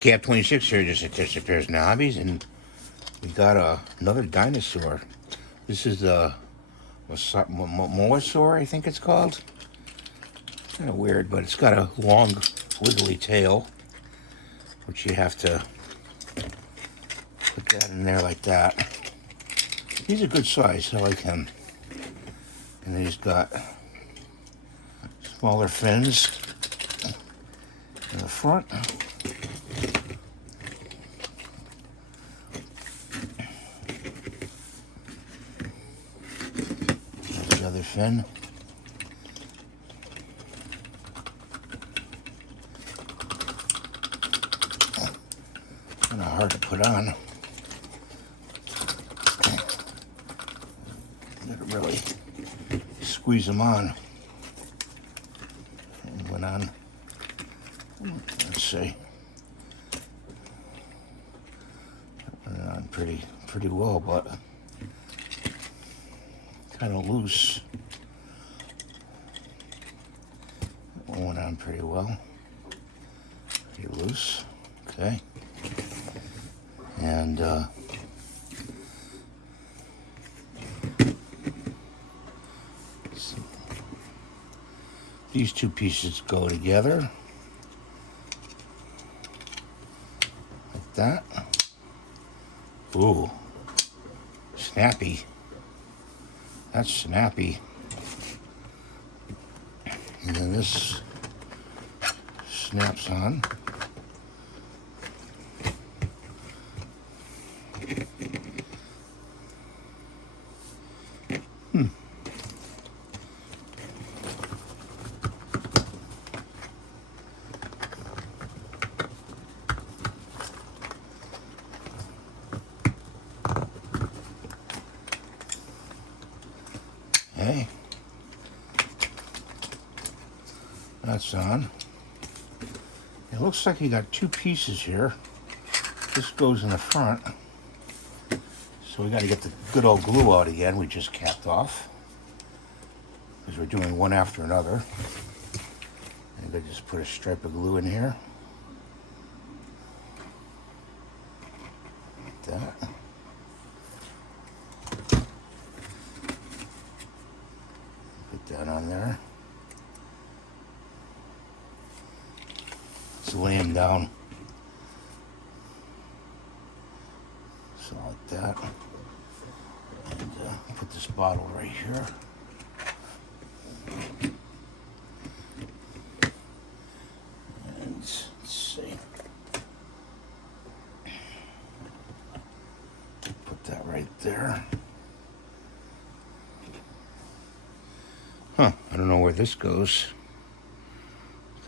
Cap 26 here, just a Tish Repairs and Hobbies, and we got another dinosaur. This is the Mosasaurus, I think it's called. Kind of weird, but it's got a long, wiggly tail, which you have to put that in there like that. He's a good size, I like him. And then he's got smaller fins in the front. There's the other fin. Kind of hard to put on. Gotta really squeeze them on. And went on. Let's see. Went on pretty well, but kind of loose. That one went on pretty well. Pretty loose. Okay. And these two pieces go together like that. Ooh, snappy. That's snappy. And then this snaps on. Okay, that's on. It looks like you got two pieces here. This goes in the front. So we got to get the good old glue out again. We just capped off. Because we're doing one after another. And I just put a stripe of glue in here. Like that. Put that on there. Let's lay him down. So like that. And put this bottle right here. And let's see. Put that right there. Huh, I don't know where this goes.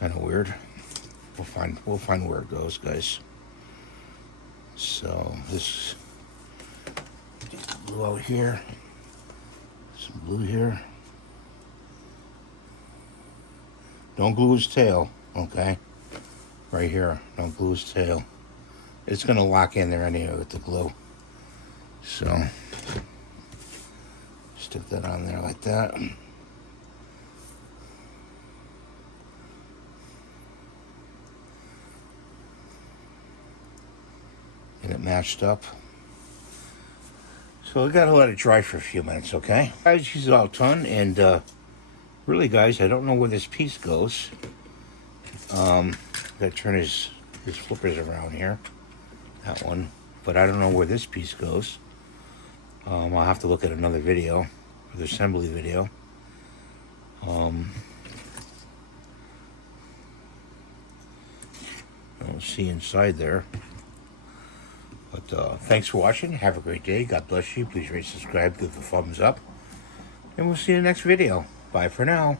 Kind of weird. We'll find where it goes, guys. So this get the blue out here. Some blue here. Don't glue his tail, okay? Right here. Don't glue his tail. It's gonna lock in there anyway with the glue. So stick that on there like that. Get it matched up. So we gotta let it dry for a few minutes, okay? Guys, he's all done, and really, guys, I don't know where this piece goes. Gotta turn his flippers around here. That one. But I don't know where this piece goes. I'll have to look at another video, the assembly video. I don't see inside there. But thanks for watching. Have a great day. God bless you. Please rate, subscribe, give a thumbs up. And we'll see you in the next video. Bye for now.